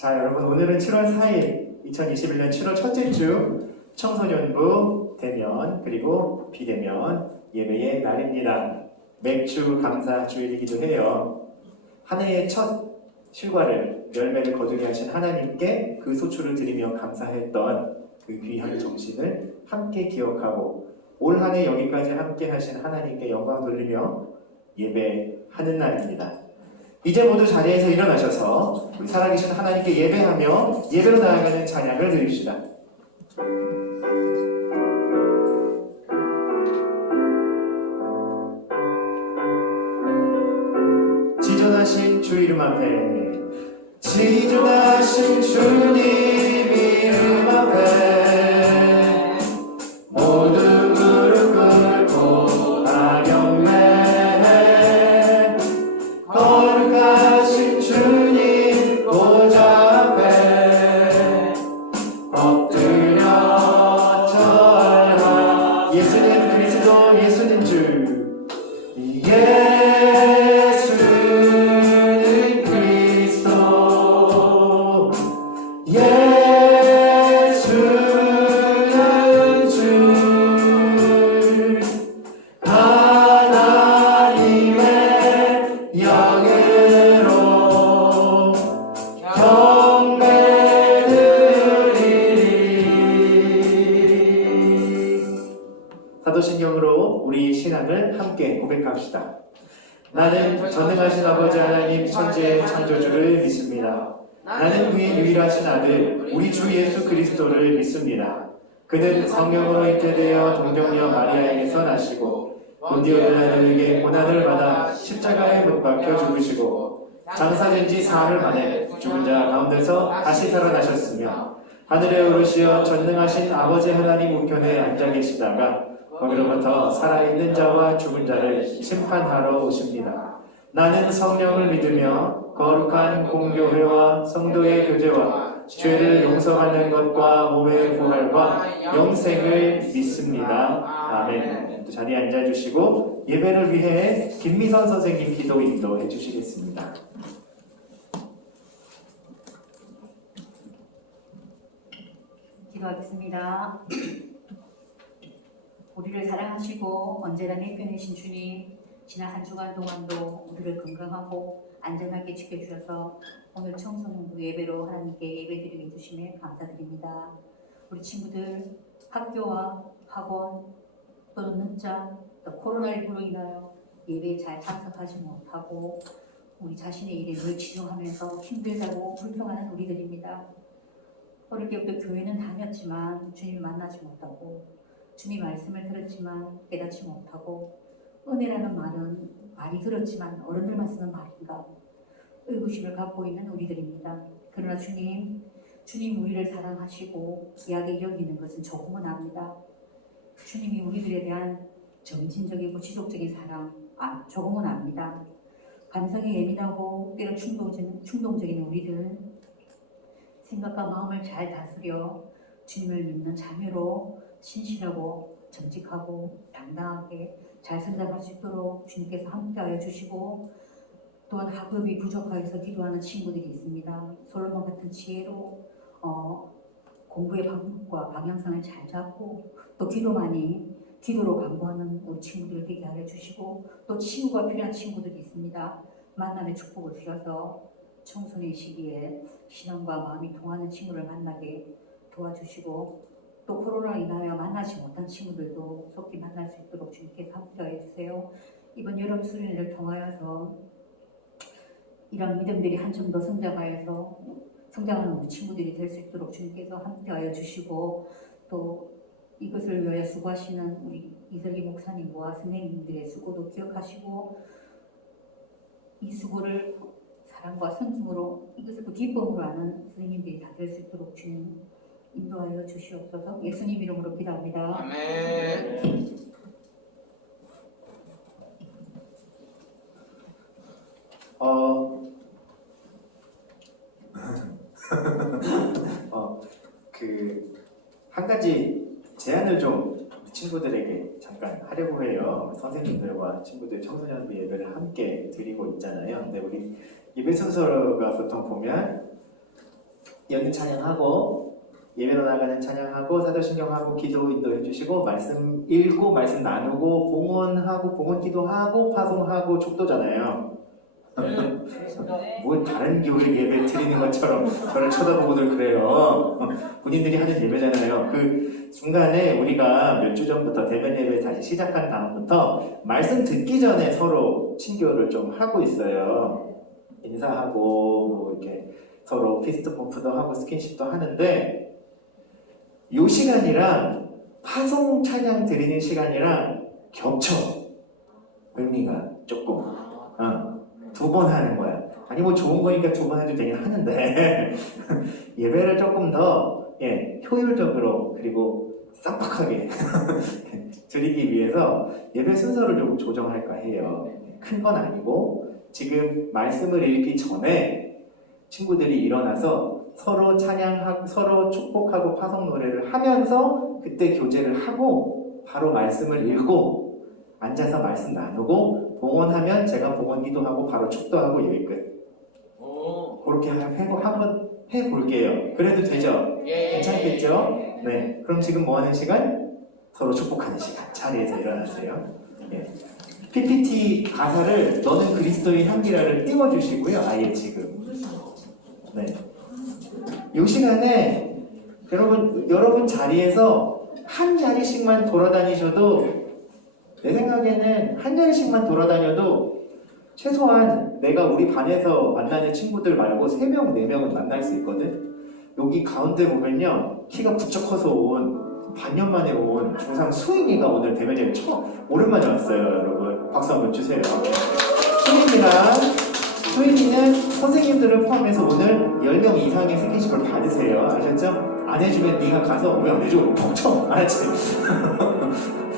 자, 여러분, 오늘은 7월 4일, 2021년 7월 첫째 주 청소년부 대면 그리고 비대면 예배의 날입니다. 맥주 감사 주일이기도 해요. 한 해의 첫 실과를 열매를 거두게 하신 하나님께 그 소출을 드리며 감사했던 그 귀한 정신을 함께 기억하고 올 한 해 여기까지 함께 하신 하나님께 영광 돌리며 예배하는 날입니다. 이제 모두 자리에서 일어나셔서 우리 살아계신 하나님께 예배하며 예배로 나아가는 찬양을 드립시다. 지존하신 주 이름 앞에 지존하신 주님 이름 앞에 모두 무릎 꿇고 다 경배해 거룩하신 주님 보좌 앞에 엎드려 절하 예수님 그리스도 예수님 주 사도신경으로 우리 신앙을 함께 고백합시다. 나는 전능하신 아버지 하나님 천지의 창조주를 믿습니다. 나는 그의 유일하신 아들 우리 주 예수 그리스도를 믿습니다. 그는 성령으로 잉태되어 동정녀 마리아에게서 나시고 본디오 빌라도에게 고난을 받아 십자가에 못 박혀 죽으시고 장사된 지 사흘 만에 죽은 자 가운데서 다시 살아나셨으며 하늘에 오르시어 전능하신 아버지 하나님 우편에 앉아 계시다가 거기로부터 살아있는 자와 죽은 자를 심판하러 오십니다. 나는 성령을 믿으며 거룩한 공교회와 성도의 교제와 죄를 용서받는 것과 몸의 부활과 영생을 믿습니다. 아멘. 자리에 앉아주시고 예배를 위해 김미선 선생님 기도 인도해 주시겠습니다. 기도하겠습니다. 우리를 사랑하시고 언제나 내 편이신 주님, 지난 한 주간 동안도 우리를 건강하고 안전하게 지켜주셔서 오늘 청소년부 예배로 하나님께 예배드리게 해주심에 감사드립니다. 우리 친구들 학교와 학원 또는 늦잠 또 코로나19로 인하여 예배에 잘 참석하지 못하고 우리 자신의 일에 늘 치중하면서 힘들다고 불평하는 우리들입니다. 어릴 때부터 교회는 다녔지만 주님을 만나지 못하고 주님 말씀을 들었지만 깨닫지 못하고 은혜라는 말은 많이 들었지만 어른들만 쓰는 말인가 의구심을 갖고 있는 우리들입니다. 그러나 주님 우리를 사랑하시고 귀하게 여기는 것은 조금은 압니다. 주님이 우리들에 대한 정신적이고 지속적인 사랑 조금은 압니다. 감성이 예민하고 때로 충동적인 우리들 생각과 마음을 잘 다스려 주님을 믿는 자매로 신실하고 정직하고 당당하게 잘 성장할 수 있도록 주님께서 함께하여 주시고 또한 학업이 부족하여서 기도하는 친구들이 있습니다. 솔로몬 같은 지혜로 공부의 방법과 방향성을 잘 잡고 또 기도로 강구하는 우리 친구들을 되게 하여 주시고 또 친구가 필요한 친구들이 있습니다. 만남의 축복을 주셔서 청소년 시기에 신앙과 마음이 통하는 친구를 만나게 도와주시고 또 코로나로 인하여 만나지 못한 친구들도 속히 만날 수 있도록 주님께서 함께해 주세요. 이번 여름 수련회를 통하여서 이런 믿음들이 한층 더 성장하는 우리 친구들이 될 수 있도록 주님께서 함께하여 주시고 또 이것을 위하여 수고하시는 우리 이설기 목사님과 선생님들의 수고도 기억하시고 이 수고를 사랑과 성심으로 이것을 또 기쁨으로 하는 선생님들이 다 될 수 있도록 주님 인도하여 주시옵소서. 예수님 이름으로 기도합니다. 아멘. 한 가지 제안을 좀 친구들에게 잠깐 하려고 해요. 선생님들과 친구들 청소년부 예배를 함께 드리고 있잖아요. 근데 우리 예배 순서가 보통 보면 여는 찬양하고 예배로 나가는 찬양하고 사도신경하고 기도 인도해 주시고 말씀 읽고 말씀 나누고 봉헌하고 봉헌 기도하고 파송하고 축도잖아요. 뭐 다른 교회 예배 드리는 것처럼 저를 쳐다보고들 그래요. 본인들이 하는 예배잖아요. 그 중간에 우리가 몇 주 전부터 대면 예배 다시 시작한 다음부터 말씀 듣기 전에 서로 친교를 좀 하고 있어요. 인사하고 뭐 이렇게 서로 피스트 펌프도 하고 스킨십도 하는데 이 시간이랑 파송 찬양 드리는 시간이랑 겹쳐. 의미가 조금 두 번 하는 거야. 아니 뭐 좋은 거니까 두 번 해도 되긴 하는데 예배를 조금 더 효율적으로 그리고 쌈박하게 드리기 위해서 예배 순서를 좀 조정할까 해요. 큰 건 아니고 지금 말씀을 읽기 전에 친구들이 일어나서 서로 찬양하고 서로 축복하고 파송 노래를 하면서 그때 교제를 하고 바로 말씀을 읽고 앉아서 말씀 나누고 봉헌하면 제가 봉헌 기도하고 바로 축도하고 예배 끝. 그렇게 한번 해볼게요. 그래도 되죠? 괜찮겠죠? 네. 그럼 지금 뭐 하는 시간? 서로 축복하는 시간. 자리에서 일어나세요. PPT 가사를 너는 그리스도의 향기라를 띄워주시고요. 아예 지금. 네. 이 시간에 여러분 자리에서 한 자리씩만 돌아다니셔도 내 생각에는 한 자리씩만 돌아다녀도 최소한 내가 우리 반에서 만나는 친구들 말고 3명, 4명은 만날 수 있거든. 여기 가운데 보면요 키가 부쩍 커서 온 반년 만에 온 중3 수인이가 오늘 대면에 오랜만에 왔어요. 여러분 박수 한번 주세요. 수인이는 선생님들을 포함해서 오늘 10명 이상의 스킨십을 받으세요. 아셨죠? 안 해주면 네가 가서 왜 안 해줘? 푹 쳐! 알았지?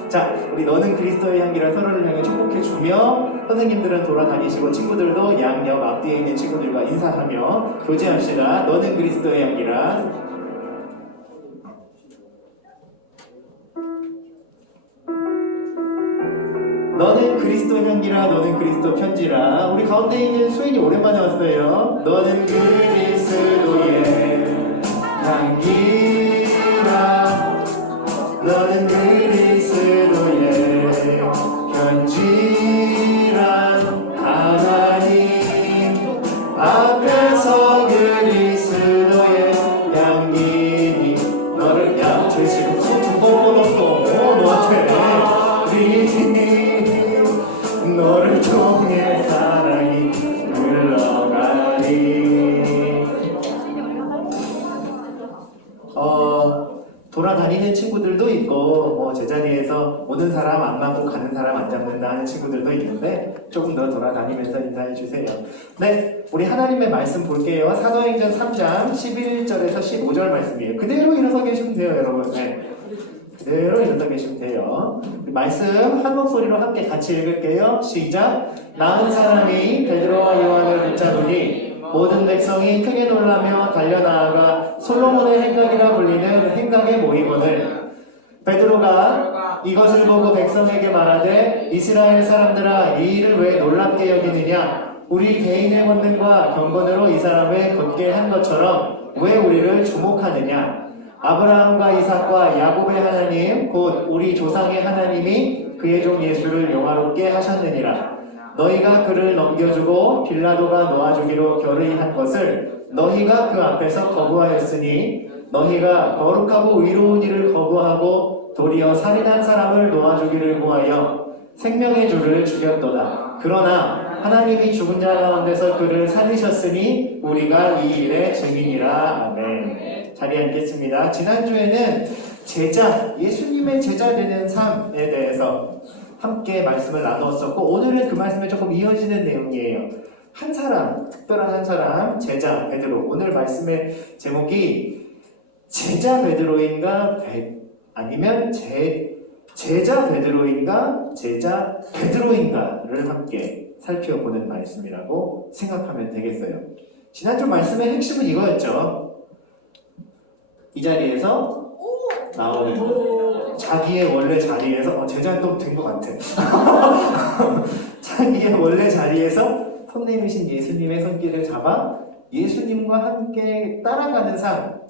자, 우리 너는 그리스도의 향기라 서로를 향해 축복해주며 선생님들은 돌아다니시고 친구들도 양옆 앞뒤에 있는 친구들과 인사하며 교제합시다. 너는 그리스도의 향기라. 너는 그리스도 향기라. 너는 그리스도 편지라. 우리 가운데 있는 수인이 오랜만에 왔어요. 너는 그리스도의 향기라. 너는 그리스도의 편지라. 하나님 앞에서 그리스도의 향기니 너를 제 지금 두번 뻗었어. 너한테 너를 통해 사랑이 흘러가니. 돌아다니는 친구들도 있고 뭐 제자리에서 오는 사람 안 맞고 가는 사람 안 잡는다 하는 친구들도 있는데 조금 더 돌아다니면서 인사해 주세요. 네, 우리 하나님의 말씀 볼게요. 사도행전 3장 11절에서 15절 말씀이에요. 그대로 일어서 계시면 돼요, 여러분. 네. 그대로 일어서 계시면 돼요. 말씀 한 목소리로 함께 같이 읽을게요. 시작. 나은 사람이 베드로와 요한을 붙잡으니 모든 백성이 크게 놀라며 달려나아가 솔로몬의 행각이라 불리는 행각에 모이거늘 베드로가 이것을 보고 백성에게 말하되 이스라엘 사람들아 이 일을 왜 놀랍게 여기느냐. 우리 개인의 권능과 경건으로 이 사람을 걷게 한 것처럼 왜 우리를 주목하느냐. 아브라함과 이삭과 야곱의 하나님 곧 우리 조상의 하나님이 그의 종 예수를 영화롭게 하셨느니라. 너희가 그를 넘겨주고 빌라도가 놓아주기로 결의한 것을 너희가 그 앞에서 거부하였으니 너희가 거룩하고 의로운 일을 거부하고 도리어 살인한 사람을 놓아주기를 구하여 생명의 주를 죽였도다. 그러나 하나님이 죽은 자 가운데서 그를 살리셨으니 우리가 이 일의 증인이라. 아멘. 자리에 앉겠습니다. 지난주에는 제자, 예수님의 제자 되는 삶에 대해서 함께 말씀을 나누었었고 오늘은 그 말씀에 조금 이어지는 내용이에요. 한 사람, 특별한 한 사람, 제자 베드로. 오늘 말씀의 제목이 제자 베드로인가 아니면 제자 베드로인가 제자 베드로인가를 함께 살펴보는 말씀이라고 생각하면 되겠어요. 지난주 말씀의 핵심은 이거였죠. 이 자리에서 나오는 자기의 원래 자리에서 제자는 또 된 것 같아. 자기의 원래 자리에서 손님이신 예수님의 손길을 잡아 예수님과 함께 따라가는 삶,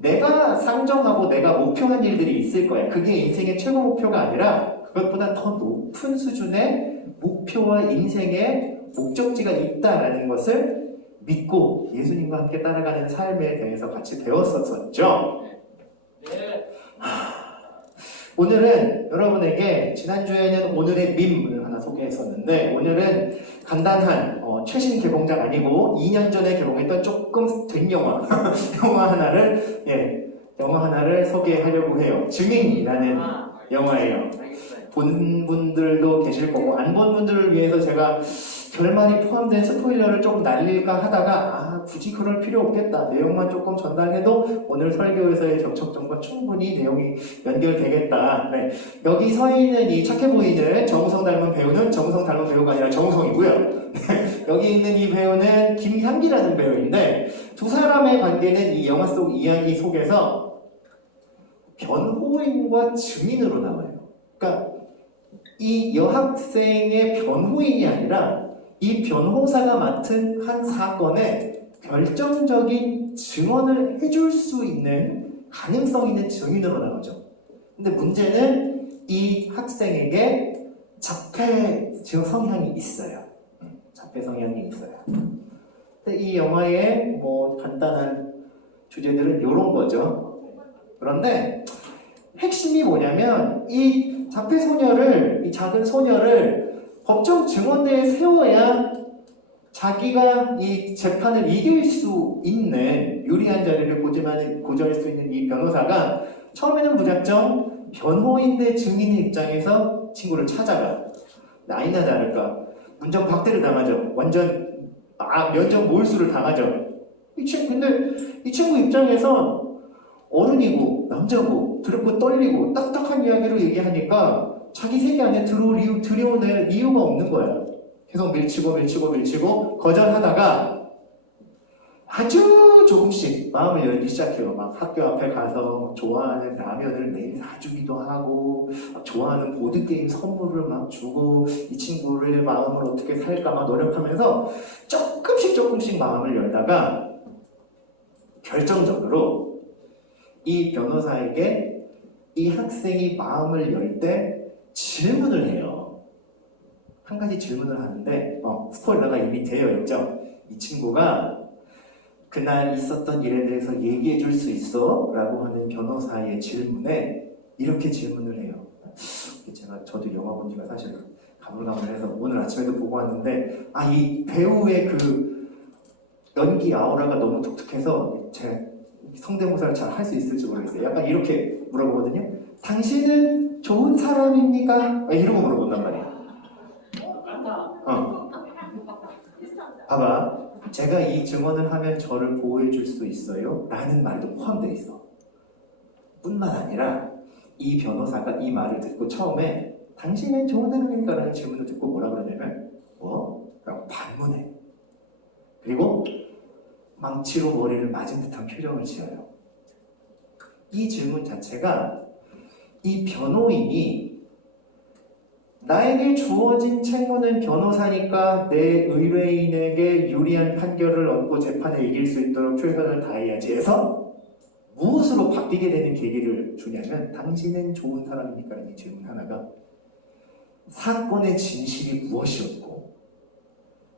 내가 상정하고 내가 목표한 일들이 있을 거야. 그게 인생의 최고 목표가 아니라 그것보다 더 높은 수준의 목표와 인생의 목적지가 있다라는 것을 믿고 예수님과 함께 따라가는 삶에 대해서 같이 배웠었죠. 네. 오늘은 여러분에게 지난주에는 오늘의 밈을 하나 소개했었는데 오늘은 간단한 최신 개봉작 아니고 2년 전에 개봉했던 조금 된 영화 영화 하나를 소개하려고 해요. 증인이라는 영화예요. 알겠어요. 본 분들도 계실 거고 안 본 분들을 위해서 제가 결말이 포함된 스포일러를 조금 날릴까 하다가 굳이 그럴 필요 없겠다. 내용만 조금 전달해도 오늘 설교에서의 접촉점과 충분히 내용이 연결되겠다. 네. 여기 서 있는 이 착해 보이는 정우성 닮은 배우는 정우성 닮은 배우가 아니라 정우성이고요. 여기 있는 이 배우는 김향기라는 배우인데 두 사람의 관계는 이 영화 속 이야기 속에서 변호인과 증인으로 나와요. 그러니까 이 여학생의 변호인이 아니라 이 변호사가 맡은 한 사건에 결정적인 증언을 해줄 수 있는 가능성 있는 증인으로 나오죠. 근데 문제는 이 학생에게 자폐 성향이 있어요. 자폐 성향이 있어요. 근데 이 영화의 뭐 간단한 주제들은 이런 거죠. 그런데 핵심이 뭐냐면 이 자폐 소녀를, 이 작은 소녀를 법정 증언대에 세워야 자기가 이 재판을 이길 수 있는 유리한 자리를 고지할 수 있는 이 변호사가 처음에는 무작정 변호인 대 증인의 입장에서 친구를 찾아가. 나이나 다를까 문정 박대를 당하죠. 완전 면접 몰수를 당하죠. 근데 이 친구 입장에서 어른이고 남자고 두렵고 떨리고 딱딱한 이야기로 얘기하니까 자기 세계 안에 들여오는 이유가 없는 거야. 계속 밀치고 거절하다가 아주 조금씩 마음을 열기 시작해요. 막 학교 앞에 가서 좋아하는 라면을 매일 사주기도 하고 좋아하는 보드게임 선물을 막 주고 이 친구를 마음을 어떻게 살까 막 노력하면서 조금씩 마음을 열다가 결정적으로 이 변호사에게 이 학생이 마음을 열 때 질문을 해요. 한 가지 질문을 하는데 스포일러가 이미 되어 있죠. 이 친구가 그날 있었던 일에 대해서 얘기해 줄 수 있어? 라고 하는 변호사의 질문에 이렇게 질문을 해요. 저도 영화 본 지가 사실 가물가물해서 오늘 아침에도 보고 왔는데 이 배우의 그 연기 아우라가 너무 독특해서 제 성대모사를 잘 할 수 있을지 모르겠어요. 약간 이렇게 물어보거든요. 당신은 좋은 사람입니까? 이러고 물어본단 말이에요. 봐봐. 제가 이 증언을 하면 저를 보호해 줄 수 있어요? 라는 말도 포함되어 있어. 뿐만 아니라 이 변호사가 이 말을 듣고 처음에 당신은 좋은 사람입니까? 라는 질문을 듣고 뭐라 그러냐면 뭐? 라고 반문해. 그리고 망치로 머리를 맞은 듯한 표정을 지어요. 이 질문 자체가 이 변호인이 나에게 주어진 책무는 변호사니까 내 의뢰인에게 유리한 판결을 얻고 재판에 이길 수 있도록 최선을 다해야지 해서 무엇으로 바뀌게 되는 계기를 주냐면 당신은 좋은 사람입니까? 라는 이 질문 하나가 사건의 진실이 무엇이었고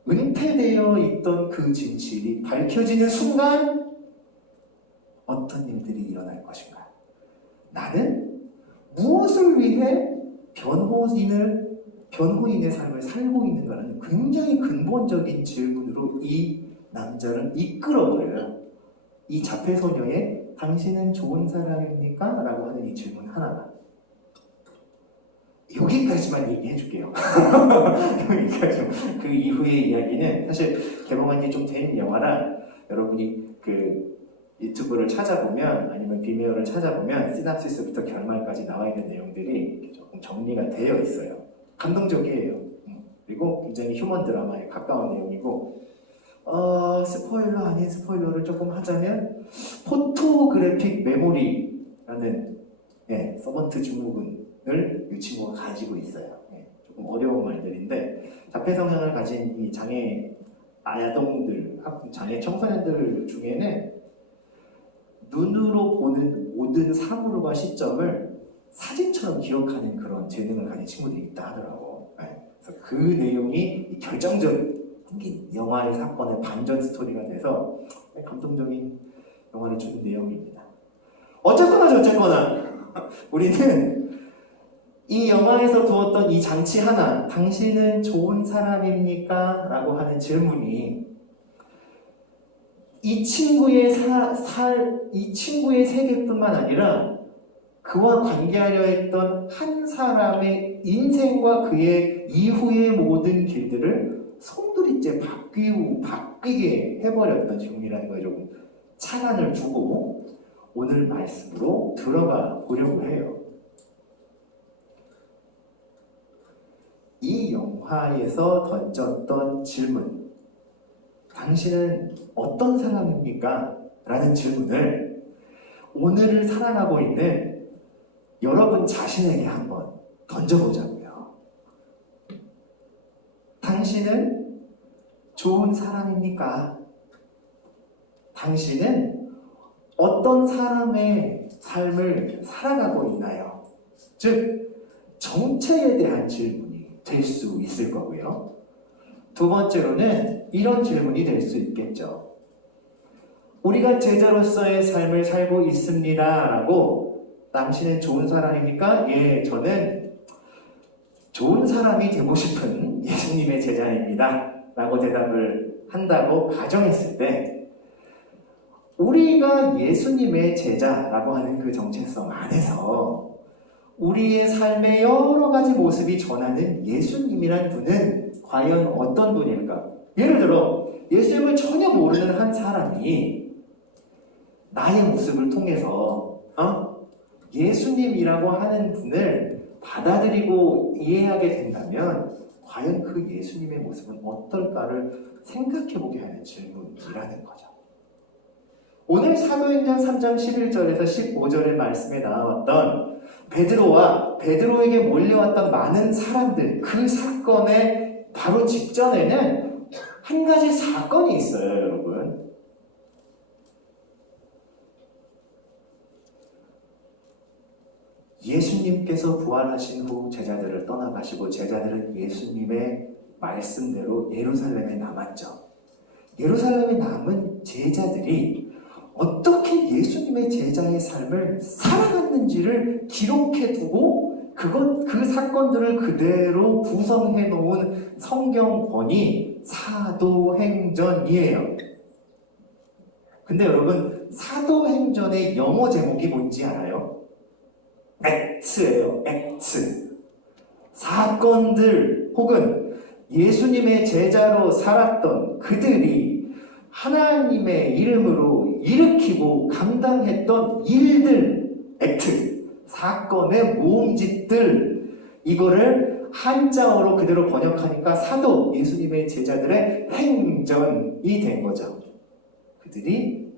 은폐되어 있던 그 진실이 밝혀지는 순간 어떤 일들이 일어날 것인가? 나는 무엇을 위해 변호인의 삶을 살고 있는가라는 굉장히 근본적인 질문으로 이 남자를 이끌어버려요. 이 자폐소녀의 당신은 좋은 사람입니까? 라고 하는 이 질문 하나가. 여기까지만 얘기해 줄게요. 여기까지. 그 이후의 이야기는 사실 개봉한 지 좀 된 영화라 여러분이 그 유튜브를 찾아보면 아니면 비메어를 찾아보면 시납시스부터 결말까지 나와 있는 내용들이 조금 정리가 되어 있어요. 감동적이에요. 그리고 굉장히 휴먼 드라마에 가까운 내용이고 스포일러 아닌 스포일러를 조금 하자면 포토그래픽 메모리라는 서번트 증후군을 이 친구가 가지고 있어요. 조금 어려운 말들인데 자폐 성향을 가진 이 장애 아동들, 장애 청소년들 중에는 눈으로 보는 모든 사물과 시점을 사진처럼 기억하는 그런 재능을 가진 친구들이 있다 하더라고. 그래서 그 내용이 결정적인 영화의 사건의 반전 스토리가 돼서 감동적인 영화를 주는 내용입니다. 어쨌거나 우리는 이 영화에서 두었던 이 장치 하나, 당신은 좋은 사람입니까? 라고 하는 질문이 이 친구의 이 친구의 세계뿐만 아니라 그와 관계하려 했던 한 사람의 인생과 그의 이후의 모든 길들을 송두리째 바뀌게 해버렸던 질문이라는 거에 조금 차관을 두고 오늘 말씀으로 들어가 보려고 해요. 이 영화에서 던졌던 질문, 당신은 어떤 사람입니까? 라는 질문을 오늘을 살아가고 있는 여러분 자신에게 한번 던져보자고요. 당신은 좋은 사람입니까? 당신은 어떤 사람의 삶을 살아가고 있나요? 즉, 정체에 대한 질문이 될 수 있을 거고요. 두 번째로는 이런 질문이 될 수 있겠죠. 우리가 제자로서의 삶을 살고 있습니다. 라고 당신은 좋은 사람입니까? 예, 저는 좋은 사람이 되고 싶은 예수님의 제자입니다. 라고 대답을 한다고 가정했을 때 우리가 예수님의 제자라고 하는 그 정체성 안에서 우리의 삶의 여러 가지 모습이 전하는 예수님이란 분은 과연 어떤 분일까? 예를 들어 예수님을 전혀 모르는 한 사람이 나의 모습을 통해서 예수님이라고 하는 분을 받아들이고 이해하게 된다면 과연 그 예수님의 모습은 어떨까를 생각해보게 하는 질문이라는 거죠. 오늘 사도행전 3장 11절에서 15절의 말씀에 나왔던 베드로와 베드로에게 몰려왔던 많은 사람들, 그 사건의 바로 직전에는 한 가지 사건이 있어요, 여러분. 예수님께서 부활하신 후 제자들을 떠나가시고 제자들은 예수님의 말씀대로 예루살렘에 남았죠. 예루살렘에 남은 제자들이 어떻게 예수님의 제자의 삶을 살아갔는지를 기록해두고 그 사건들을 그대로 구성해 놓은 성경권이 사도행전이에요. 근데 여러분, 사도행전의 영어 제목이 뭔지 알아요? 액트예요. 액트. 사건들 혹은 예수님의 제자로 살았던 그들이 하나님의 이름으로 일으키고 감당했던 일들, 액트, 사건의 모음집들, 이거를 한자어로 그대로 번역하니까 사도, 예수님의 제자들의 행전이 된 거죠. 그들이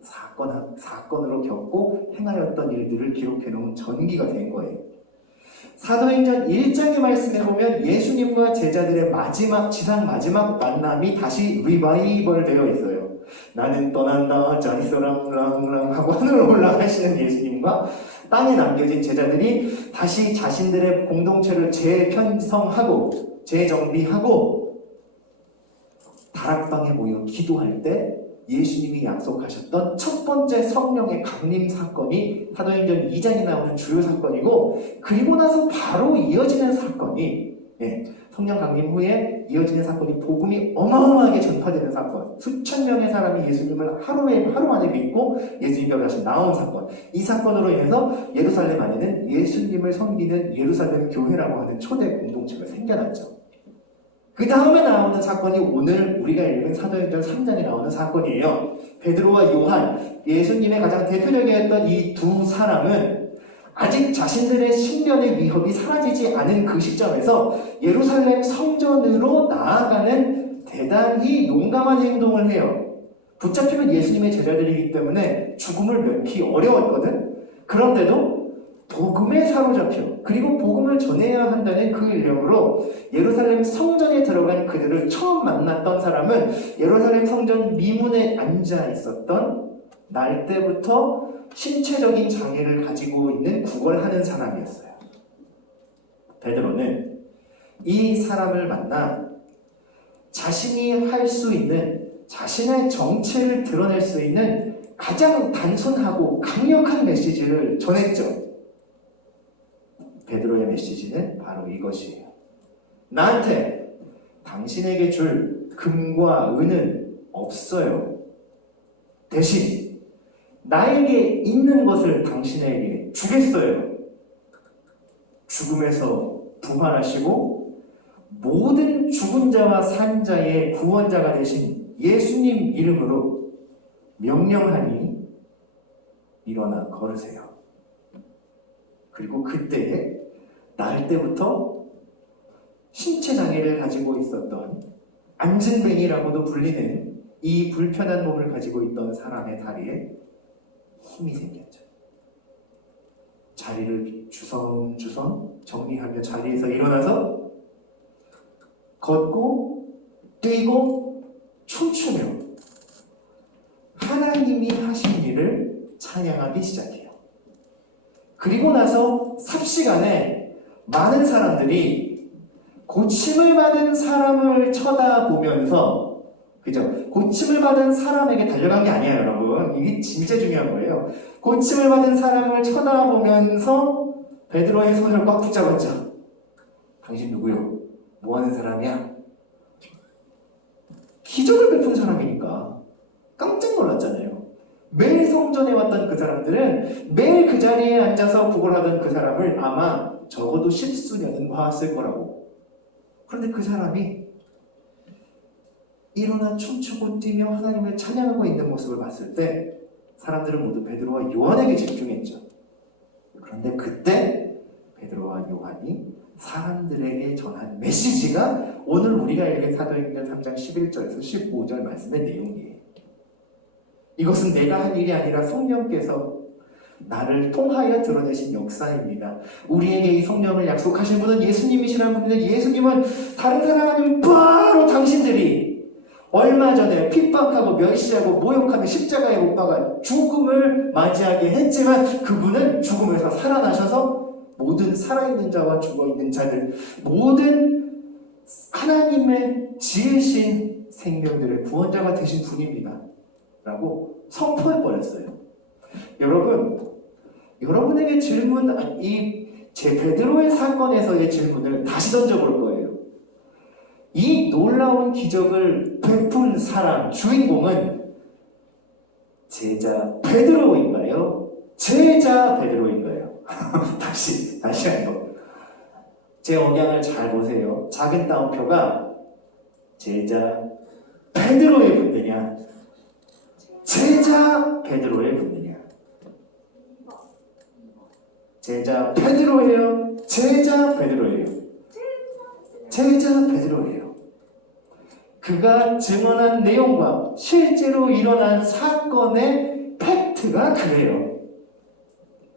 사건으로 겪고 행하였던 일들을 기록해놓은 전기가 된 거예요. 사도행전 1장의 말씀에 보면 예수님과 제자들의 지상 마지막 만남이 다시 리바이벌 되어 있어요. 나는 떠난다, 자 있어랑 랑랑 하고 하늘로 올라가시는 예수님과 땅에 남겨진 제자들이 다시 자신들의 공동체를 재편성하고 재정비하고 다락방에 모여 기도할 때 예수님이 약속하셨던 첫 번째 성령의 강림 사건이 사도행전 2장에 나오는 주요 사건이고, 그리고 나서 바로 이어지는 사건이 성령 강림 후에 이어지는 사건이 복음이 어마어마하게 전파되는 사건, 수천 명의 사람이 예수님을 하루 만에 믿고 예수님께로 다시 나온 사건, 이 사건으로 인해서 예루살렘 안에는 예수님을 섬기는 예루살렘 교회라고 하는 초대 공동체가 생겨났죠. 그 다음에 나오는 사건이 오늘 우리가 읽은 사도행전 3장에 나오는 사건이에요. 베드로와 요한, 예수님의 가장 대표적이었던 이 두 사람은 아직 자신들의 신변의 위협이 사라지지 않은 그 시점에서 예루살렘 성전으로 나아가는 대단히 용감한 행동을 해요. 붙잡히면 예수님의 제자들이기 때문에 죽음을 면키 어려웠거든. 그런데도 복음에 사로잡혀 그리고 복음을 전해야 한다는 그 일념으로 예루살렘 성전에 들어간 그들을 처음 만났던 사람은 예루살렘 성전 미문에 앉아 있었던 날 때부터 신체적인 장애를 가지고 있는 구걸하는 사람이었어요. 베드로는 이 사람을 만나 자신이 할 수 있는, 자신의 정체를 드러낼 수 있는 가장 단순하고 강력한 메시지를 전했죠. 베드로의 메시지는 바로 이것이에요. 나한테 당신에게 줄 금과 은은 없어요. 대신 나에게 있는 것을 당신에게 주겠어요. 죽음에서 부활하시고 모든 죽은 자와 산 자의 구원자가 되신 예수님 이름으로 명령하니 일어나 걸으세요. 그리고 그때에 날 때부터 신체 장애를 가지고 있었던 안진뱅이라고도 불리는 이 불편한 몸을 가지고 있던 사람의 다리에 힘이 생겼죠. 자리를 주섬주섬 정리하며 자리에서 일어나서 걷고 뛰고 춤추며 하나님이 하신 일을 찬양하기 시작해요. 그리고 나서 삽시간에 많은 사람들이 고침을 받은 사람을 쳐다보면서, 그죠? 고침을 받은 사람에게 달려간 게 아니에요, 여러분. 이게 진짜 중요한 거예요. 고침을 받은 사람을 쳐다보면서 베드로의 손을 꽉 붙잡았죠. 당신 누구요? 뭐 하는 사람이야? 기적을 베푼 사람이니까 깜짝 놀랐잖아요. 매일 성전에 왔던 그 사람들은 매일 그 자리에 앉아서 구걸하던 그 사람을 아마 적어도 10수년은 봐왔을 거라고. 그런데 그 사람이 일어나 춤추고 뛰며 하나님을 찬양하고 있는 모습을 봤을 때 사람들은 모두 베드로와 요한에게 집중했죠. 그런데 그때 베드로와 요한이 사람들에게 전한 메시지가 오늘 우리가 읽은 사도행전 3장 11절에서 15절 말씀의 내용이에요. 이것은 내가 한 일이 아니라 성령께서 나를 통하여 드러내신 역사입니다. 우리에게 이 성령을 약속하신 분은 예수님이시라는 분인데, 예수님은 다른 사람 아니면 바로 당신들이 얼마 전에 핍박하고 멸시하고 모욕하며 십자가에 못 박아 죽음을 맞이하게 했지만 그분은 죽음에서 살아나셔서 모든 살아있는 자와 죽어있는 자들, 모든 하나님의 지으신 생명들의 구원자가 되신 분입니다 라고 선포해버렸어요. 여러분, 여러분에게 질문, 제 베드로의 사건에서의 질문을 다시 던져볼 거예요. 이 놀라운 기적을 베푼 사람, 주인공은 제자 베드로인가요? 제자 베드로인가요? 다시 한번. 제 억양을 잘 보세요. 작은 따옴표가 제자 베드로의 분느냐, 제자 베드로의 분느냐. 제자 베드로예요? 제자 베드로예요? 제자 베드로예요. 그가 증언한 내용과 실제로 일어난 사건의 팩트가 그래요.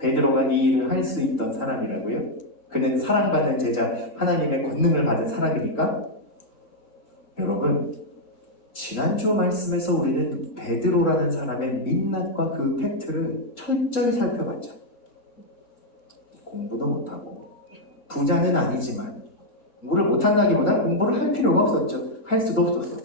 베드로가 이 일을 할 수 있던 사람이라고요? 그는 사랑받는 제자, 하나님의 권능을 받은 사람이니까? 여러분, 지난주 말씀에서 우리는 베드로라는 사람의 민낯과 그 팩트를 철저히 살펴봤죠. 공부도 못하고 부자는 아니지만 공부를 못한다기보다 공부를 할 필요가 없었죠. 할 수도 없었어.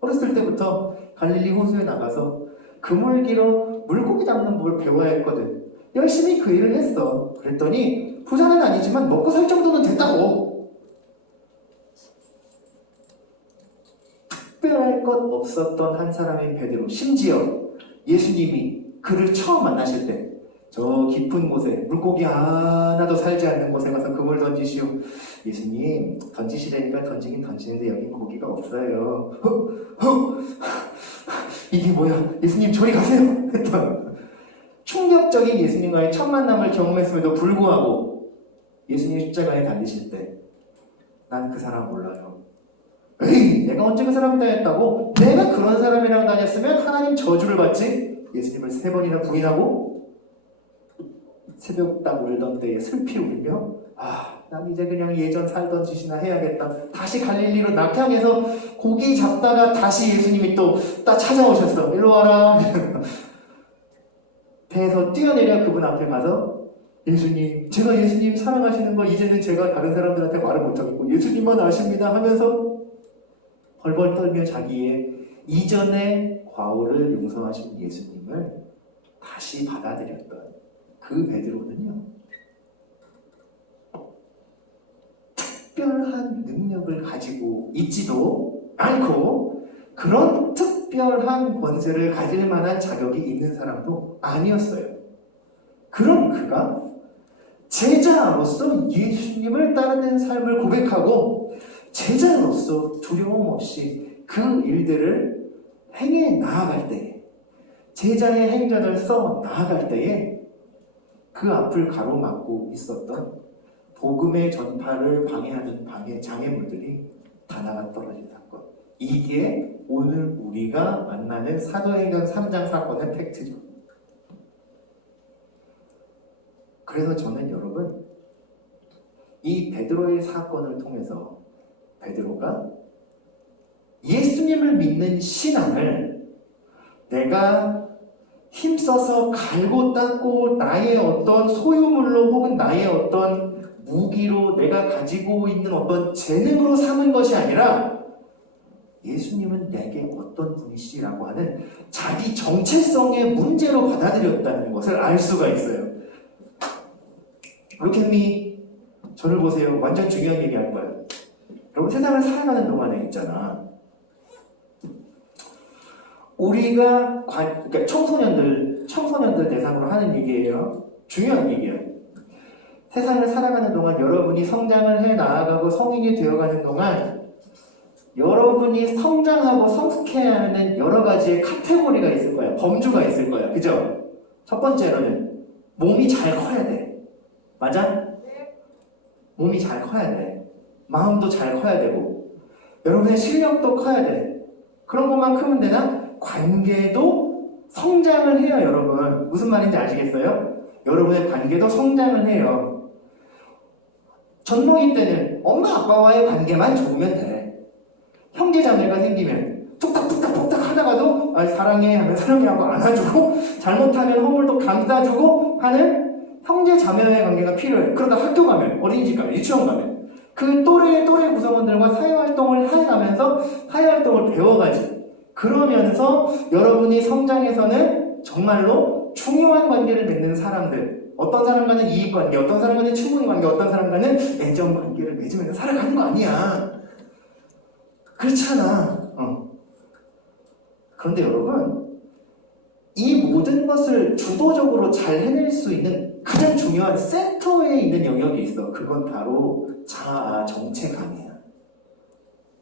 어렸을 때부터 갈릴리 호수에 나가서 그물기로 물고기 잡는 법을 배워야 했거든. 열심히 그 일을 했어. 그랬더니 부자는 아니지만 먹고 살 정도는 됐다고. 특별할 것 없었던 한 사람인 베드로. 심지어 예수님이 그를 처음 만나실 때 저 깊은 곳에 물고기 하나도 살지 않는 곳에 가서 그물 던지시오. 예수님 던지시라니까 던지긴 던지는데 여긴 고기가 없어요. 이게 뭐야? 예수님 저리 가세요. 했던 충격적인 예수님과의 첫 만남을 경험했음에도 불구하고 예수님 십자가에 달리실 때 난 그 사람 몰라요. 에이, 내가 언제 그 사람을 다녔다고? 내가 그런 사람이랑 다녔으면 하나님 저주를 받지? 예수님을 3번이나 부인하고 새벽 딱 울던 때에 슬피 울며 난 이제 그냥 예전 살던 짓이나 해야겠다. 다시 갈릴리로 낙향해서 고기 잡다가 다시 예수님이 또 딱 찾아오셨어. 일로 와라. 배에서 뛰어내려 그분 앞에 가서 예수님, 제가 예수님 사랑하시는 거 이제는 제가 다른 사람들한테 말을 못하겠고 예수님만 아십니다 하면서 벌벌 떨며 자기의 이전의 과오를 용서하신 예수님을 다시 받아들였던 그 베드로는요, 특별한 능력을 가지고 있지도 않고 그런 특별한 권세를 가질 만한 자격이 있는 사람도 아니었어요. 그런 그가 제자로서 예수님을 따르는 삶을 고백하고 제자로서 두려움 없이 그 일들을 행해 나아갈 때에, 제자의 행전을 써 나아갈 때에 그 앞을 가로막고 있었던 복음의 전파를 방해하는 장애물들이 하나가 떨어진 사건. 이게 오늘 우리가 만나는 사도행전 3장 사건의 팩트죠. 그래서 저는 여러분, 이 베드로의 사건을 통해서 베드로가 예수님을 믿는 신앙을 내가 힘써서 갈고 닦고 나의 어떤 소유물로 혹은 나의 어떤 무기로 내가 가지고 있는 어떤 재능으로 삼은 것이 아니라 예수님은 내게 어떤 분이시라고 하는 자기 정체성의 문제로 받아들였다는 것을 알 수가 있어요. Look at me. 저를 보세요. 완전 중요한 얘기 할 거예요. 여러분, 세상을 살아가는 동안에 있잖아, 우리가 그러니까 청소년들 대상으로 하는 얘기예요. 중요한 얘기예요. 세상을 살아가는 동안 여러분이 성장을 해 나아가고 성인이 되어가는 동안 여러분이 성장하고 성숙해야 하는 여러 가지의 카테고리가 있을 거예요. 범주가 있을 거예요. 그죠? 첫 번째로는 몸이 잘 커야 돼. 맞아? 몸이 잘 커야 돼. 마음도 잘 커야 되고 여러분의 실력도 커야 돼. 그런 것만 크면 되나? 관계도 성장을 해요. 여러분, 무슨 말인지 아시겠어요? 여러분의 관계도 성장을 해요. 전노기 때는 엄마 아빠와의 관계만 좋으면 돼. 형제 자매가 생기면 툭탁툭탁툭탁 하다가도 사랑해 하면 사랑해하고 안아주고, 잘못하면 허물도 감싸주고 하는 형제 자매와의 관계가 필요해. 그러다 학교 가면, 어린이집 가면, 유치원 가면 그 또래 구성원들과 사회활동을 해가면서 사회활동을 배워가지. 그러면서 여러분이 성장해서는 정말로 중요한 관계를 맺는 사람들, 어떤 사람과는 이익관계, 어떤 사람과는 친분관계, 어떤 사람과는 애정관계를 맺으면서 살아가는 거 아니야. 그렇잖아. 그런데 여러분, 이 모든 것을 주도적으로 잘 해낼 수 있는 가장 중요한 센터에 있는 영역이 있어. 그건 바로 자아 정체감이야.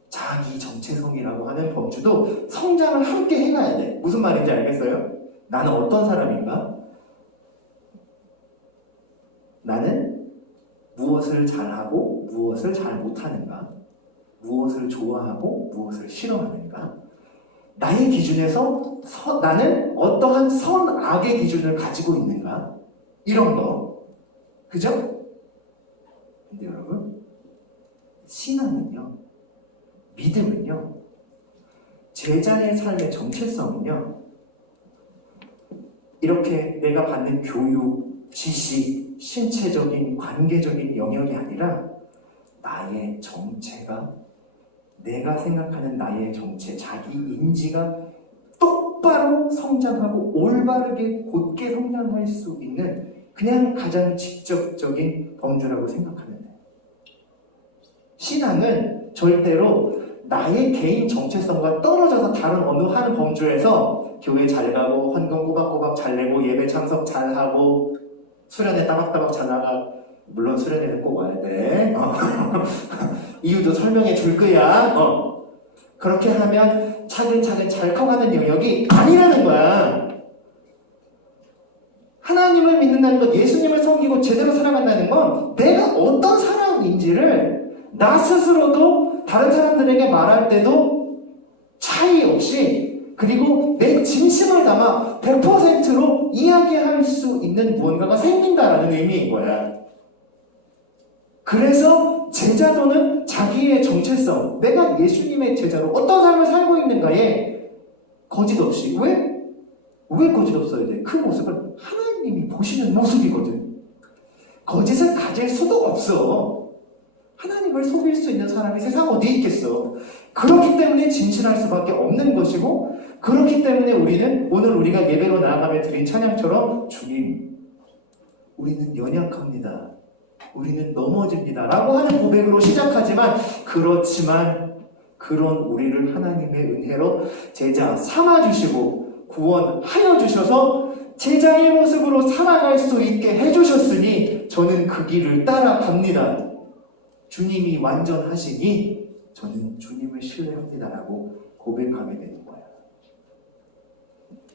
자기 정체성이라고 하는 범주도 성장을 함께 해가야 돼. 무슨 말인지 알겠어요? 나는 어떤 사람인가? 나는 무엇을 잘하고 무엇을 잘 못하는가? 무엇을 좋아하고 무엇을 싫어하는가? 나의 기준에서 나는 어떠한 선악의 기준을 가지고 있는가? 이런 거. 그죠? 근데 여러분, 신앙은요, 믿음은요, 제자의 삶의 정체성은요, 이렇게 내가 받는 교육, 지식, 신체적인, 관계적인 영역이 아니라 나의 정체가, 내가 생각하는 나의 정체, 자기 인지가 똑바로 성장하고 올바르게 곧게 성장할 수 있는 그냥 가장 직접적인 범주라고 생각하면 돼요. 신앙은 절대로 나의 개인 정체성과 떨어져서 다른 어느 한 범주에서 교회 잘 가고 헌금 꼬박꼬박 잘 내고 예배 참석 잘하고 수련회 따박따박 잘 나가. 물론 수련회는 꼭 와야 돼. 이유도 설명해 줄 거야. 그렇게 하면 차근차근 잘 커가는 영역이 아니라는 거야. 하나님을 믿는다는 것, 예수님을 섬기고 제대로 살아간다는 건 내가 어떤 사람인지를 나 스스로도 다른 사람들에게 말할 때도 차이 없이, 그리고 내 진심을 담아 100%로 이야기할 수 있는 무언가가 생긴다라는 살아가는 의미인 거야. 그래서 제자도는 자기의 정체성, 내가 예수님의 제자로 어떤 삶을 살고 있는가에 거짓 없이, 왜 거짓 없어야 돼? 그 모습은 하나님이 보시는 모습이거든. 거짓을 가질 수도 없어. 하나님을 속일 수 있는 사람이 세상 어디에 있겠어. 그렇기 때문에 진실할 수밖에 없는 것이고, 그렇기 때문에 우리는 오늘 우리가 예배로 나아가며 드린 찬양처럼 주님, 우리는 연약합니다. 우리는 넘어집니다. 라고 하는 고백으로 시작하지만, 그렇지만 그런 우리를 하나님의 은혜로 제자 삼아주시고 구원하여 주셔서 제자의 모습으로 살아갈 수 있게 해주셨으니 저는 그 길을 따라갑니다. 주님이 완전하시니 저는 주님을 신뢰합니다라고 고백하게 되는 거예요.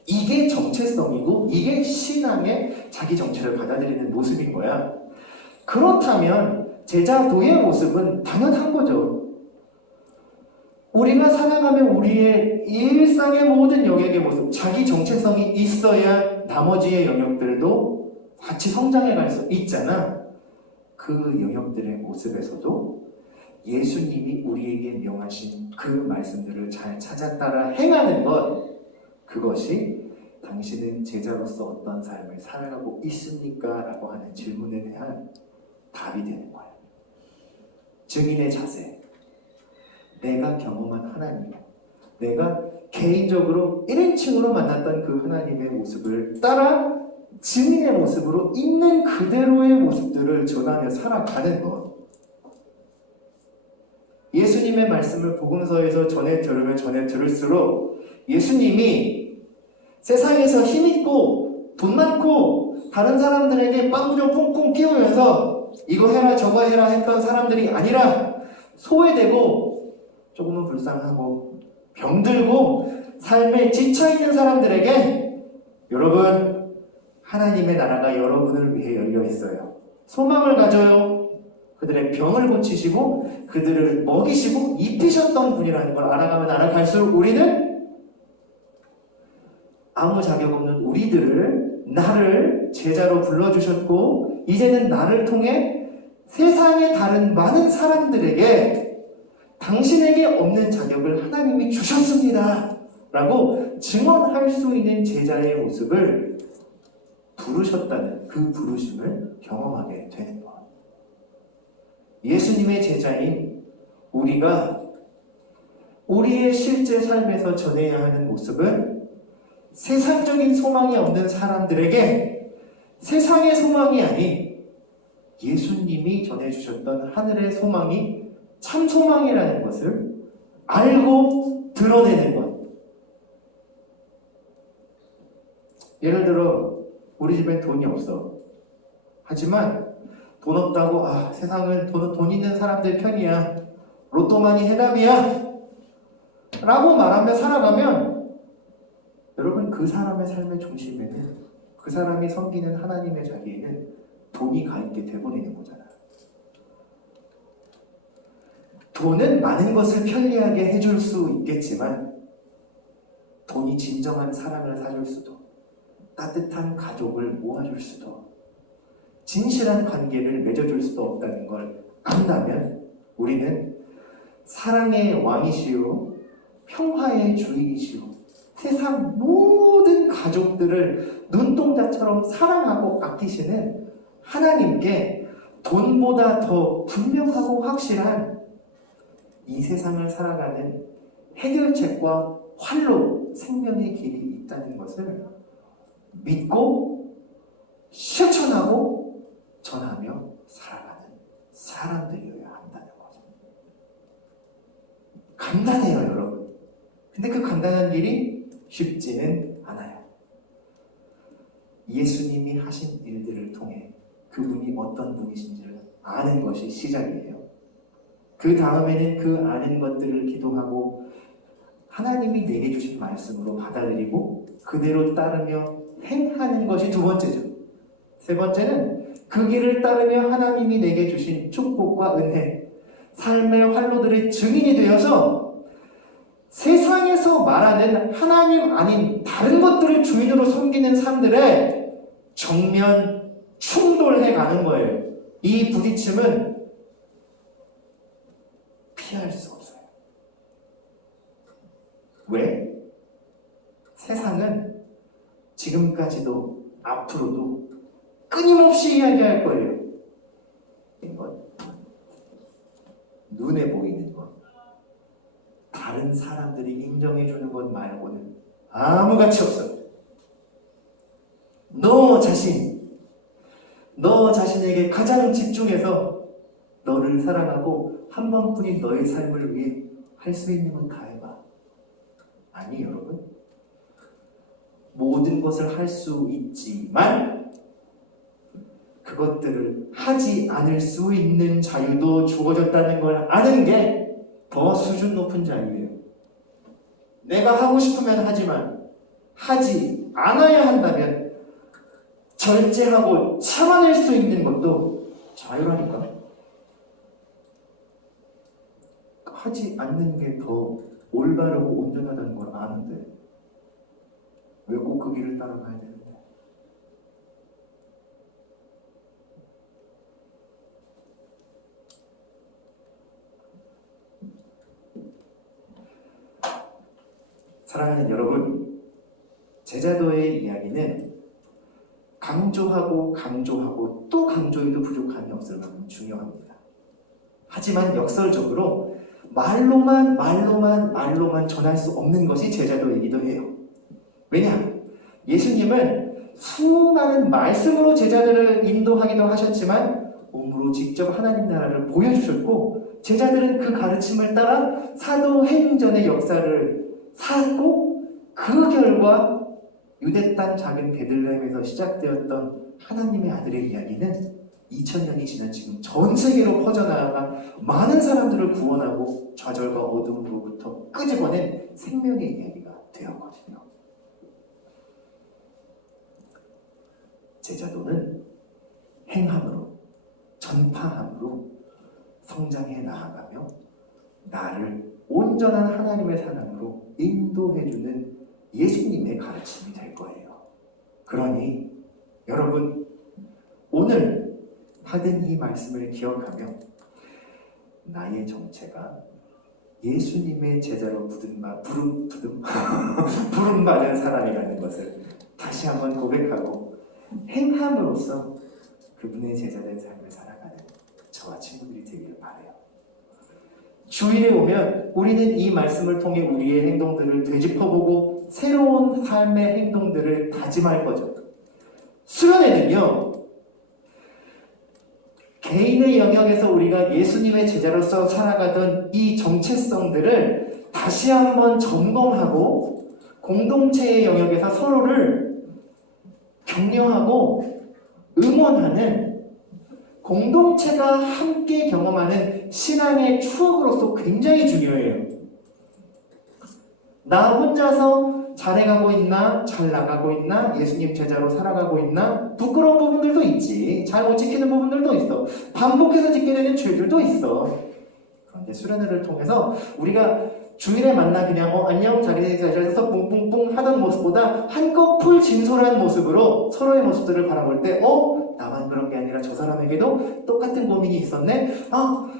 이게 정체성이고 이게 신앙의 자기 정체를 받아들이는 모습인 거야. 그렇다면 제자도의 모습은 당연한 거죠. 우리가 살아가면 우리의 일상의 모든 영역의 모습, 자기 정체성이 있어야 나머지의 영역들도 같이 성장해 갈 수 있잖아. 그 영역들의 모습에서도 예수님이 우리에게 명하신 그 말씀들을 잘 찾아 따라 행하는 것, 그것이 당신은 제자로서 어떤 삶을 살아가고 있습니까? 라고 하는 질문에 대한 답이 되는 거예요. 증인의 자세, 내가 경험한 하나님, 내가 개인적으로 1인칭으로 만났던 그 하나님의 모습을 따라 증인의 모습으로 있는 그대로의 모습들을 전하며 살아가는 것. 예수님의 말씀을 복음서에서 전해 들으면 전해 들을수록 예수님이 세상에서 힘있고 돈 많고 다른 사람들에게 빵좀 퐁퐁 끼우면서 이거 해라 저거 해라 했던 사람들이 아니라 소외되고 조금은 불쌍하고 병들고 삶에 지쳐있는 사람들에게 여러분, 하나님의 나라가 여러분을 위해 열려 있어요. 소망을 가져요. 그들의 병을 고치시고 그들을 먹이시고 입히셨던 분이라는 걸 알아가면 알아갈수록 우리는 아무 자격 없는 우리들을, 나를 제자로 불러주셨고 이제는 나를 통해 세상의 다른 많은 사람들에게 당신에게 없는 자격을 하나님이 주셨습니다 라고 증언할 수 있는 제자의 모습을 부르셨다는 그 부르심을 경험하게 되는 것. 예수님의 제자인 우리가 우리의 실제 삶에서 전해야 하는 모습은 세상적인 소망이 없는 사람들에게 세상의 소망이 아닌 예수님이 전해주셨던 하늘의 소망이 참 소망이라는 것을 알고 드러내는 것. 예를 들어 우리 집엔 돈이 없어. 하지만 돈 없다고 세상은 돈 있는 사람들 편이야. 로또만이 해답이야. 라고 말하며 살아가면 여러분 그 사람의 삶의 중심에는 그 사람이 섬기는 하나님의 자리에는 돈이 가 있게 돼버리는 거잖아. 돈은 많은 것을 편리하게 해줄 수 있겠지만 돈이 진정한 사랑을 사줄 수도 따뜻한 가족을 모아줄 수도 진실한 관계를 맺어줄 수도 없다는 걸 안다면 우리는 사랑의 왕이시오 평화의 주인이시오 세상 모든 가족들을 눈동자처럼 사랑하고 아끼시는 하나님께 돈보다 더 분명하고 확실한 이 세상을 살아가는 해결책과 활로 생명의 길이 있다는 것을 믿고 실천하고 전하며 살아가는 사람들이어야 한다는 거죠. 간단해요, 여러분. 근데 그 간단한 길이 쉽지는 않아요. 예수님이 하신 일들을 통해 그분이 어떤 분이신지를 아는 것이 시작이에요. 그 다음에는 그 아는 것들을 기도하고 하나님이 내게 주신 말씀으로 받아들이고 그대로 따르며 행하는 것이 두 번째죠. 세 번째는 그 길을 따르며 하나님이 내게 주신 축복과 은혜, 삶의 활로들의 증인이 되어서 세상에서 말하는 하나님 아닌 다른 것들을 주인으로 섬기는 삶들의 정면 충돌해 가는 거예요. 이 부딪힘은 피할 수 없어요. 왜? 세상은 지금까지도 앞으로도 끊임없이 이야기할 거예요. 이건 눈에 보이는 것, 다른 사람들이 인정해주는 것 말고는 아무 가치 없어요. 너 자신에게 가장 집중해서 너를 사랑하고 한 번뿐인 너의 삶을 위해 할 수 있는 건 다 해봐. 아니 여러분, 모든 것을 할 수 있지만 그것들을 하지 않을 수 있는 자유도 주어졌다는 걸 아는 게 더 수준 높은 자유예요. 내가 하고 싶으면 하지만 하지 않아야 한다면 절제하고 참아낼 수 있는 것도 자유라니까. 하지 않는 게 더 올바르고 온전하다는 걸 아는데 왜 꼭 그 길을 따라가야 되는데? 사랑하는 여러분, 제자도의 이야기는 강조하고 또 강조해도 부족함이 없을 만큼 중요합니다. 하지만 역설적으로 말로만 전할 수 없는 것이 제자도이기도 해요. 왜냐? 예수님은 수많은 말씀으로 제자들을 인도하기도 하셨지만 몸으로 직접 하나님 나라를 보여주셨고 제자들은 그 가르침을 따라 사도행전의 역사를 사고 그 결과 유대 땅 작은 베들레헴에서 시작되었던 하나님의 아들의 이야기는 2000년이 지난 지금 전 세계로 퍼져나가 많은 사람들을 구원하고 좌절과 어둠으로부터 끄집어낸 생명의 이야기가 되었거든요. 제자도는 행함으로, 전파함으로 성장해 나아가며 나를 온전한 하나님의 사랑으로 인도해주는 예수님의 가르침이 될 거예요. 그러니 여러분, 오늘 받은 이 말씀을 기억하며 나의 정체가 예수님의 제자로 부름받은 사람이라는 것을 다시 한번 고백하고 행함으로써 그분의 제자된 삶을 살아가는 저와 친구들이 되기를 바라요. 주일에 오면 우리는 이 말씀을 통해 우리의 행동들을 되짚어보고 새로운 삶의 행동들을 다짐할 거죠. 수련회는요, 개인의 영역에서 우리가 예수님의 제자로서 살아가던 이 정체성들을 다시 한번 점검하고 공동체의 영역에서 서로를 격려하고 응원하는 공동체가 함께 경험하는 신앙의 추억으로서 굉장히 중요해요. 나 혼자서 잘해가고 있나? 잘 나가고 있나? 예수님 제자로 살아가고 있나? 부끄러운 부분들도 있지. 잘 못 지키는 부분들도 있어. 반복해서 짓게 되는 죄들도 있어. 그런데 수련회를 통해서 우리가 주일에 만나 그냥 안녕 자리에서 뿡뿡뿡 하던 모습보다 한꺼풀 진솔한 모습으로 서로의 모습들을 바라볼 때 나만 그런 게 아니라 저 사람에게도 똑같은 고민이 있었네.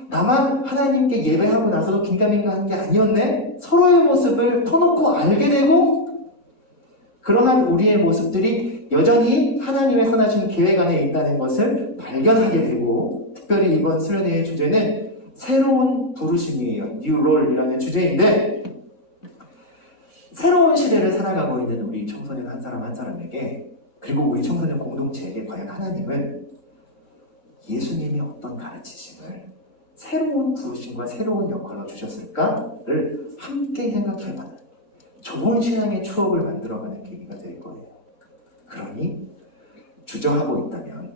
나만 하나님께 예배하고 나서도 긴가민가한 게 아니었네. 서로의 모습을 터놓고 알게 되고 그러한 우리의 모습들이 여전히 하나님의 선하신 계획 안에 있다는 것을 발견하게 되고, 특별히 이번 수련회의 주제는 새로운 부르심이에요. New Role이라는 주제인데, 새로운 시대를 살아가고 있는 우리 청소년 한 사람 한 사람에게, 그리고 우리 청소년 공동체에게 과연 하나님은 예수님이 어떤 가르치심을 새로운 부르심과 새로운 역할로 주셨을까를 함께 생각해봐요. 좋은 신앙의 추억을 만들어가는 계기가 될 거예요. 그러니 주저하고 있다면,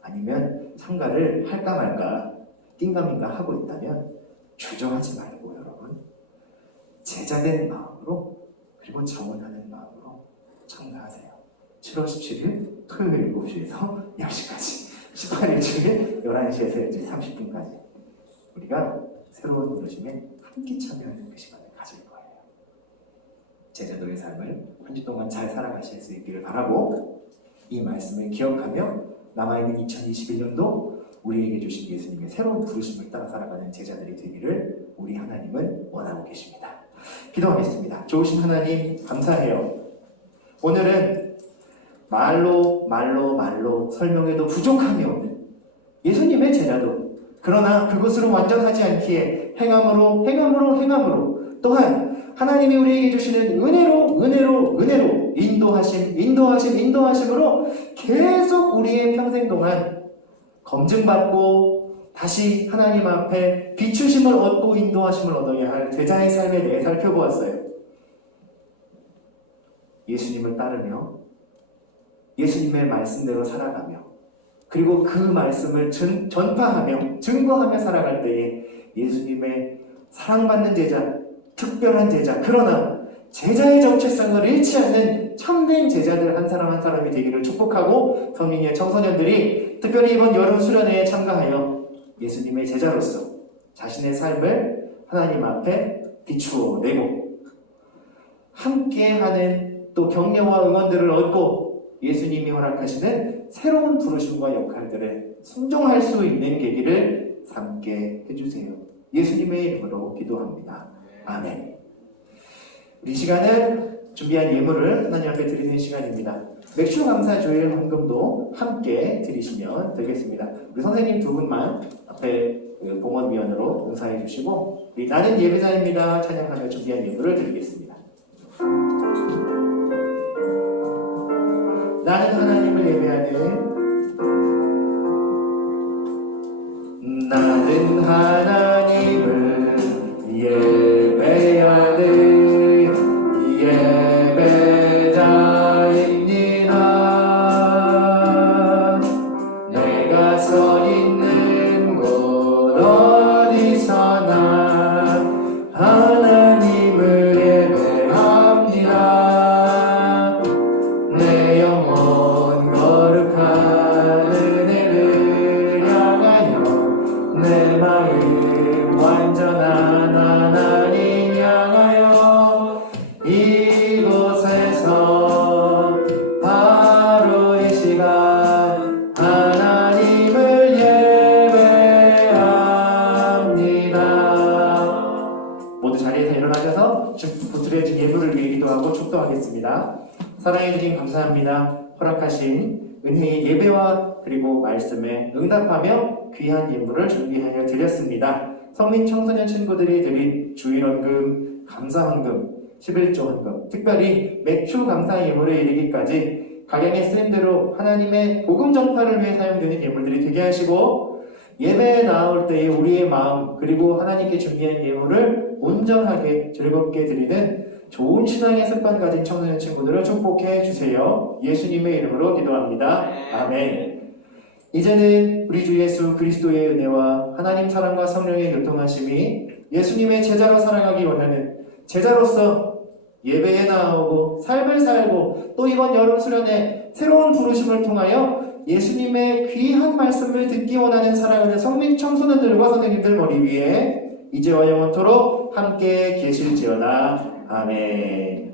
아니면 참가를 할까 말까 띵가민가 하고 있다면 주저하지 말고 여러분, 제자된 마음으로, 그리고 정원하는 마음으로 참가하세요. 7월 17일 토요일 7시에서 10시까지, 18일 주일 11시에서 10시 30분까지 우리가 새로운 부르심에 함께 참여하는 그 시간을 가질 거예요. 제자도의 삶을 한 주 동안 잘 살아가실 수 있기를 바라고, 이 말씀을 기억하며 남아있는 2021년도 우리에게 주신 예수님의 새로운 부르심을 따라 살아가는 제자들이 되기를 우리 하나님은 원하고 계십니다. 기도하겠습니다. 좋으신 하나님 감사해요. 오늘은 말로 설명해도 부족함이 없는 예수님의 제자도, 그러나 그것으로 완전하지 않기에 행함으로 또한 하나님이 우리에게 주시는 은혜로 인도하심으로 계속 우리의 평생 동안 검증받고 다시 하나님 앞에 비추심을 얻고 인도하심을 얻어야 할 제자의 삶에 대해 살펴보았어요. 예수님을 따르며 예수님의 말씀대로 살아가며 그리고 그 말씀을 전파하며 증거하며 살아갈 때에 예수님의 사랑받는 제자, 특별한 제자, 그러나 제자의 정체성을 잃지 않는 참된 제자들 한 사람 한 사람이 되기를 축복하고, 성민이의 청소년들이 특별히 이번 여름 수련회에 참가하여 예수님의 제자로서 자신의 삶을 하나님 앞에 비추어 내고 함께하는 또 격려와 응원들을 얻고 예수님이 허락하시는 새로운 부르심과 역할들에 순종할 수 있는 계기를 삼게 해주세요. 예수님의 이름으로 기도합니다. 아멘. 우리 시간은 준비한 예물을 하나님 앞에 드리는 시간입니다. 맥주 감사 조율 헌금도 함께 드리시면 되겠습니다. 우리 선생님 두 분만 앞에 봉헌위원으로 봉사해 주시고, 우리 나는 예배자입니다 찬양하며 준비한 예물을 드리겠습니다. 나는 하나님을 예배하는, 나는 하나님을 예배하는 예배자입니다. 내가 서 있는 곳 어디서나 하나님을 예배합니다. 내 영혼 거룩한 은혜를 향하여 내 마음 완전한 하나님 향하여 이곳에서 바로 이 시간 하나님을 예배합니다. 모두 자리에서 일어나셔서 드려진 예물을 위해 기도하고 축도하겠습니다. 사랑해 주님 감사합니다. 허락하신 은혜의 예배와 그리고 말씀에 응답하며 귀한 예물을 준비하여 드렸습니다. 성민 청소년 친구들이 드린 주일헌금, 감사헌금, 11조 헌금, 특별히 맥주 감사 예물에 이르기까지 각양의 쓰임대로 하나님의 복음 전파를 위해 사용되는 예물들이 되게 하시고, 예배에 나올 때의 우리의 마음 그리고 하나님께 준비한 예물을 온전하게 즐겁게 드리는 좋은 신앙의 습관 가진 청소년 친구들을 축복해 주세요. 예수님의 이름으로 기도합니다. 아멘. 이제는 우리 주 예수 그리스도의 은혜와 하나님 사랑과 성령의 교통하심이 예수님의 제자로 살아가기 원하는 제자로서 예배에 나오고 삶을 살고 또 이번 여름 수련회 새로운 부르심을 통하여 예수님의 귀한 말씀을 듣기 원하는 사랑하는 성민 청소년들과 선생님들 머리 위에 이제와 영원토록 함께 계실지어다. 아멘.